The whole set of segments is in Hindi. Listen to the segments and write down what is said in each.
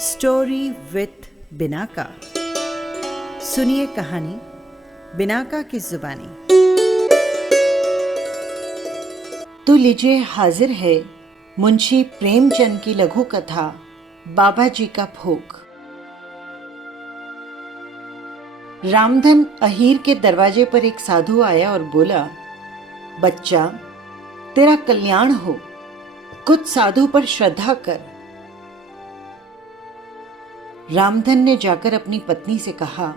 Story with Binaca. सुनिए कहानी बिनाका की जुबानी। तो लीजिए, हाजिर है मुंशी प्रेमचंद की लघु कथा बाबा जी का भोग। रामधन अहीर के दरवाजे पर एक साधु आया और बोला, बच्चा, तेरा कल्याण हो, कुछ साधु पर श्रद्धा कर। रामधन ने जाकर अपनी पत्नी से कहा,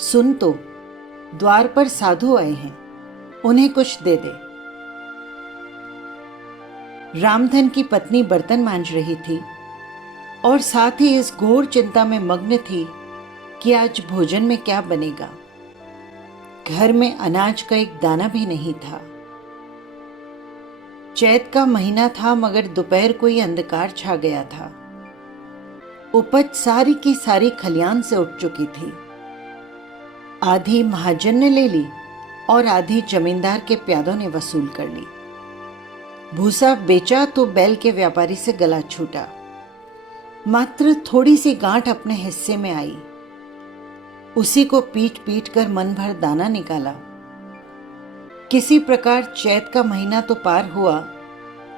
सुन तो, द्वार पर साधु आए हैं, उन्हें कुछ दे दे। रामधन की पत्नी बर्तन मांज रही थी और साथ ही इस घोर चिंता में मग्न थी कि आज भोजन में क्या बनेगा। घर में अनाज का एक दाना भी नहीं था। चैत का महीना था, मगर दोपहर को ही अंधकार छा गया था। उपज सारी की सारी खलियान से उठ चुकी थी। आधी महाजन ने ले ली और आधी जमींदार के प्यादों ने वसूल कर ली। भूसा बेचा तो बैल के व्यापारी से गला छूटा। मात्र थोड़ी सी गांठ अपने हिस्से में आई, उसी को पीट पीट कर मन भर दाना निकाला। किसी प्रकार चैत का महीना तो पार हुआ।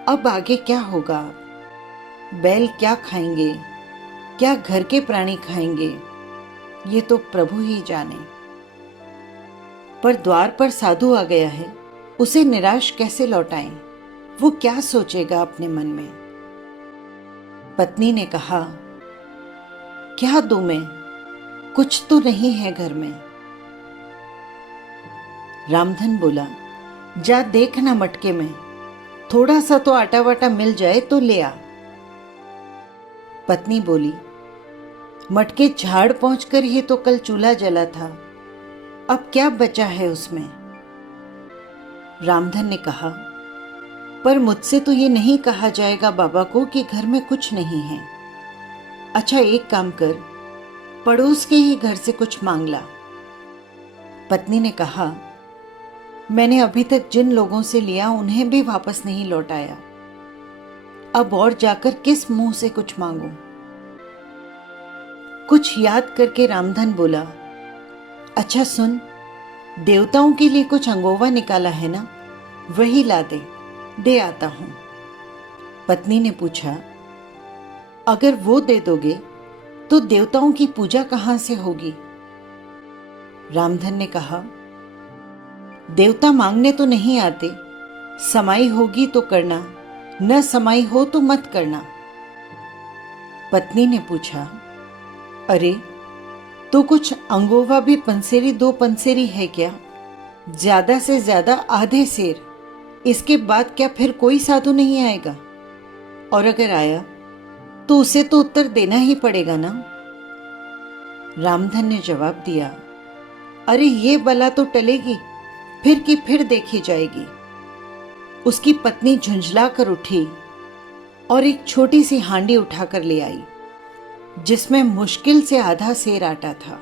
अब आगे क्या होगा? बैल क्या खाएंगे, क्या घर के प्राणी खाएंगे, ये तो प्रभु ही जाने। पर द्वार पर साधु आ गया है, उसे निराश कैसे लौटाएं? वो क्या सोचेगा अपने मन में? पत्नी ने कहा, क्या दूं मैं, कुछ तो नहीं है घर में। रामधन बोला, जा देखना मटके में, थोड़ा सा तो आटा वाटा मिल जाए तो ले आ। पत्नी बोली, मटके झाड़ पहुंचकर ही तो कल चूल्हा जला था, अब क्या बचा है उसमें? रामधन ने कहा, पर मुझसे तो ये नहीं कहा जाएगा बाबा को कि घर में कुछ नहीं है। अच्छा, एक काम कर, पड़ोस के ही घर से कुछ मांग ला। पत्नी ने कहा, मैंने अभी तक जिन लोगों से लिया उन्हें भी वापस नहीं लौटाया, अब और जाकर किस मुंह से कुछ मांगूं? कुछ याद करके रामधन बोला, अच्छा सुन, देवताओं के लिए कुछ अंगोवा निकाला है ना, वही ला दे आता हूं। पत्नी ने पूछा, अगर वो दे दोगे तो देवताओं की पूजा कहां से होगी? रामधन ने कहा, देवता मांगने तो नहीं आते, समाई होगी तो करना, न समाई हो तो मत करना। पत्नी ने पूछा, अरे तो कुछ अंगोवा भी पंसेरी दो पंसेरी है क्या? ज्यादा से ज्यादा आधे सेर, इसके बाद क्या फिर कोई साधु नहीं आएगा? और अगर आया तो उसे तो उत्तर देना ही पड़ेगा ना। रामधन ने जवाब दिया, अरे ये बला तो टलेगी, फिर की फिर देखी जाएगी। उसकी पत्नी झुंझला कर उठी और एक छोटी सी हांडी उठाकर ले आई, जिसमें मुश्किल से आधा सेर आटा था।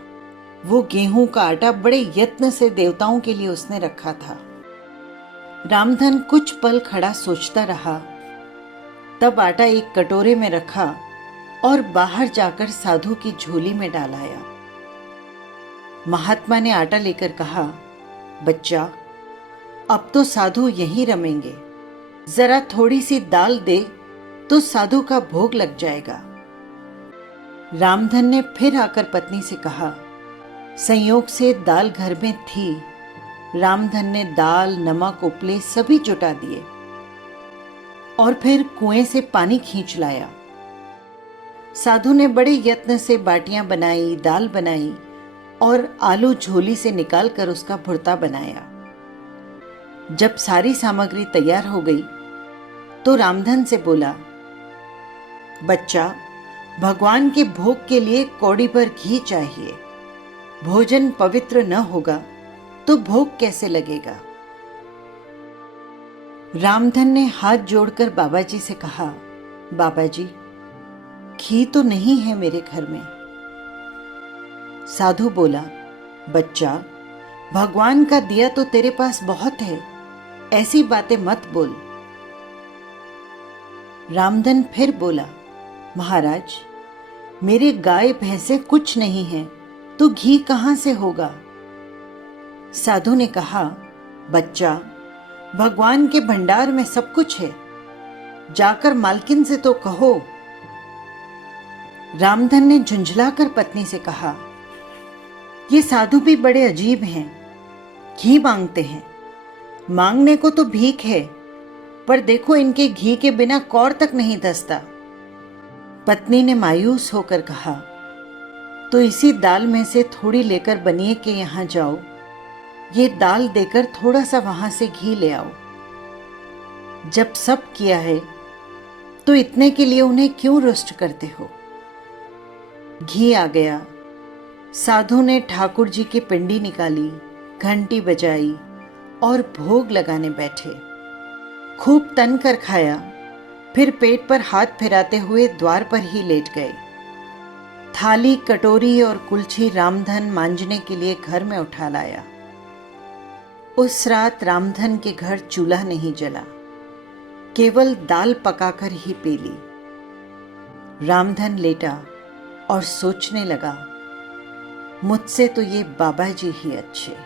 वो गेहूं का आटा बड़े यत्न से देवताओं के लिए उसने रखा था। रामधन कुछ पल खड़ा सोचता रहा, तब आटा एक कटोरे में रखा और बाहर जाकर साधु की झोली में डालाया। महात्मा ने आटा लेकर कहा, बच्चा, अब तो साधु यहीं रमेंगे, जरा थोड़ी सी दाल दे तो साधु का भोग लग जाएगा। रामधन ने फिर आकर पत्नी से कहा, संयोग से दाल घर में थी। रामधन ने दाल, नमक, उपले सभी जुटा दिए और फिर कुएं से पानी खींच लाया। साधु ने बड़े यत्न से बाटियां बनाई, दाल बनाई और आलू झोली से निकालकर उसका भुर्ता बनाया। जब सारी सामग्री तैयार हो गई तो रामधन से बोला, बच्चा, भगवान के भोग के लिए कौड़ी भर घी चाहिए। भोजन पवित्र न होगा तो भोग कैसे लगेगा? रामधन ने हाथ जोड़कर बाबा जी से कहा, बाबा जी, घी तो नहीं है मेरे घर में। साधु बोला, बच्चा, भगवान का दिया तो तेरे पास बहुत है, ऐसी बातें मत बोल। रामधन फिर बोला, महाराज, मेरे गाय भैंसे कुछ नहीं है, तो घी कहाँ से होगा? साधु ने कहा, बच्चा, भगवान के भंडार में सब कुछ है, जाकर मालकिन से तो कहो। रामधन ने झुंझलाकर पत्नी से कहा, ये साधु भी बड़े अजीब हैं, घी मांगते हैं। मांगने को तो भीख है, पर देखो इनके घी के बिना कौर तक नहीं धसता। पत्नी ने मायूस होकर कहा, तो इसी दाल में से थोड़ी लेकर बनिए के यहाँ जाओ, ये दाल देकर थोड़ा सा वहां से घी ले आओ। जब सब किया है तो इतने के लिए उन्हें क्यों रुष्ट करते हो? घी आ गया। साधु ने ठाकुर जी की पिंडी निकाली, घंटी बजाई और भोग लगाने बैठे। खूब तन कर खाया, फिर पेट पर हाथ फिराते हुए द्वार पर ही लेट गए। थाली, कटोरी और कुल्छी रामधन मांजने के लिए घर में उठा लाया। उस रात रामधन के घर चूल्हा नहीं जला, केवल दाल पकाकर ही पी ली। रामधन लेटा और सोचने लगा, मुझसे तो ये बाबा जी ही अच्छे।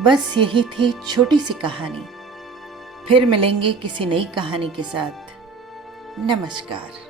बस यही थी छोटी सी कहानी। फिर मिलेंगे किसी नई कहानी के साथ। नमस्कार।